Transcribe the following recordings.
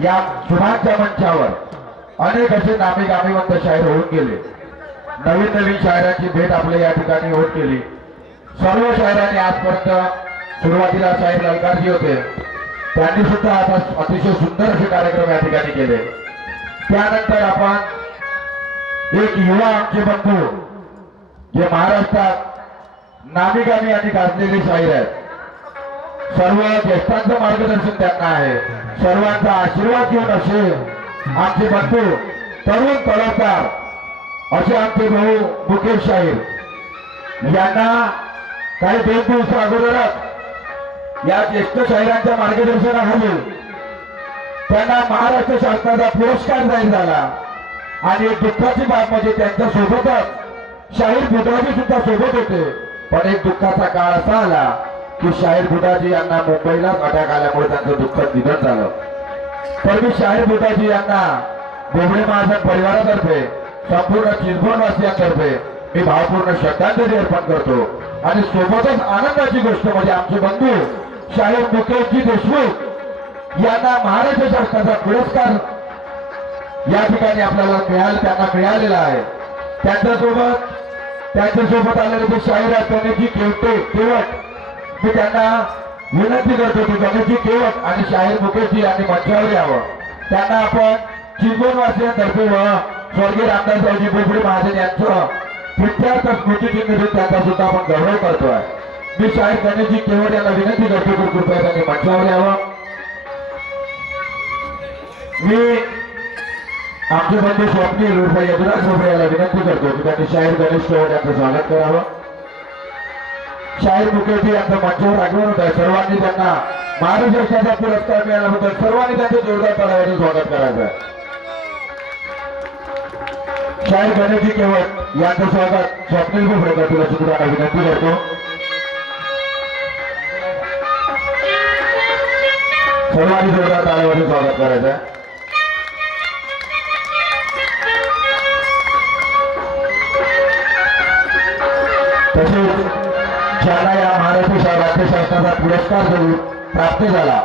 या सुभाषच्या मंचावर अनेक असे नामी गामीवंत शायर होऊन गेले। नवीन नवीन शायरांची भेट आपल्या या ठिकाणी होत गेली। सर्व शायरांनी आजपर्यंत सुरुवातीला शाहीर ललकारजी होते, त्यांनी सुद्धा आता अतिशय सुंदर असे कार्यक्रम या ठिकाणी केले। त्यानंतर आपण एक युवा आमचे बंधू जे महाराष्ट्रात नामी गामी आणि गाजलेले शाहीर आहेत, सर्व ज्येष्ठांचं मार्गदर्शन त्यांना आहे, सर्वांचा आशीर्वाद घेऊन असे आमचे बंधू तरुण कलाकार असे आमचे भाऊ मुकेश शाहीर यांना काही 2 दिवस अगोदरच या ज्येष्ठ शाहिरांच्या मार्गदर्शनाखाली त्यांना महाराष्ट्र शासनाचा पुरस्कार जाहीर झाला। आणि एक दुःखाची बाब म्हणजे त्यांच्या सोबतच शाहीर बुधाजी सुद्धा सोबत होते, पण एक दुःखाचा काळ असा आला की शाहीर बुधाजी यांना मुंबईलाच अटॅक आल्यामुळे त्यांचं दुःखद निधन झालं। तर मी शाहीर बुधाजी यांना बोबडे महाजन परिवारातर्फे संपूर्ण चिंचवडवासियांतर्फे मी भावपूर्ण श्रद्धांजली अर्पण करतो। आणि सोबतच आनंदाची गोष्ट म्हणजे आमचे बंधू शाहीर मुकेशजी देशमुख यांना महाराष्ट्र शासनाचा पुरस्कार या ठिकाणी आपल्याला त्यांना मिळालेला आहे। त्यांच्यासोबत आलेले जे शाहीर आहेत गणेशजी केवट, मी त्यांना विनंती करतो की गणेशजी केवट आणि शाहीर मुकेशजी यांनी मंचावर यावं। त्यांना आपण चिंचवडवासियांतर्फे व स्वर्गीय रामदासरावजी बोबडे महाजन यांचं विद्यार्थ स्मृतिचिन्ह देऊन त्यांचा सुद्धा आपण गौरव करतोय। मी शाहीर गणेशजी केवट यांना विनंती करतो की कृपया त्यांनी मंचावर यावं। मी आमचे बंधू स्वप्नील उर्फ यदुराज बोबडे याला विनंती करतो की त्यांनी शाहीर गणेश केवट यांचं स्वागत करावं। शाहीर मुकेशजी यांचं मंचावर आगमन होत आहे। सर्वांनी त्यांना महाराष्ट्र शासनाचा पुरस्कार मिळाल्याबद्दल सर्वांनी त्यांचं जोरदार टाळ्यांनी स्वागत करायचं आहे। शाहीर गणेशजी केवट यांचं स्वागत स्वप्नील बोबडे करतील अशी तुम्हाला विनंती करतो। सर्वांनी जोरदार टाळ्यांनी स्वागत करायचं आहे। तसेच ज्यांना या महाराष्ट्र राज्य शासनाचा पुरस्कार प्राप्त झाला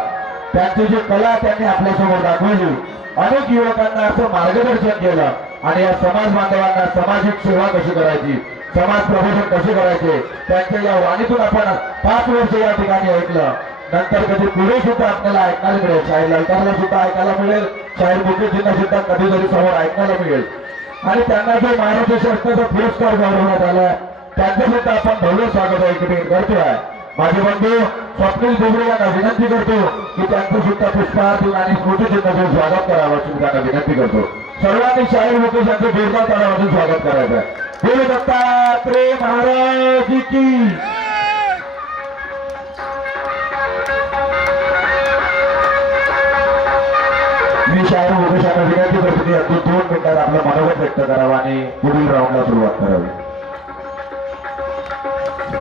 त्यांची जी कला त्यांनी आपल्यासमोर दाखवली, अनेक युवकांना असं मार्गदर्शन केलं आणि या समाज बांधवांना सामाजिक सेवा कशी करायची, समाज प्रबोधन कसे करायचे, त्यांच्या या वाणीतून आपण 5 वर्ष या ठिकाणी ऐकलं। नंतर कधी पुढे सुद्धा आपल्याला ऐकायला मिळेल, शाहीर ललकारला सुद्धा ऐकायला मिळेल, शाहीर मुकेशजींना सुद्धा कधीतरी समोर ऐकायला मिळेल। आणि त्यांना जो महाराष्ट्र शासनाचा पुरस्कार गौरवण्यात आला त्यांचं सुद्धा आपण भव्य स्वागत इकडे करतोय। माझे बंधू स्वप्नील बोबडे यांना विनंती करतो की त्यांचं सुद्धा पुष्पहार देऊन आणि स्मृतिचिन्ह देऊन स्वागत करावं अशी त्यांना विनंती करतो। सर्वांनी शाहीर मुकेश यांचं जोरदार टाळ्यांनी स्वागत करायचं आहे। बोलो दत्तात्रेय महाराज की। मी शाहीर मुकेश यांना विनंती करतो की 2 मिनिटात आपलं मनोगत व्यक्त करावं आणि पुढील राऊंडला सुरुवात करावी।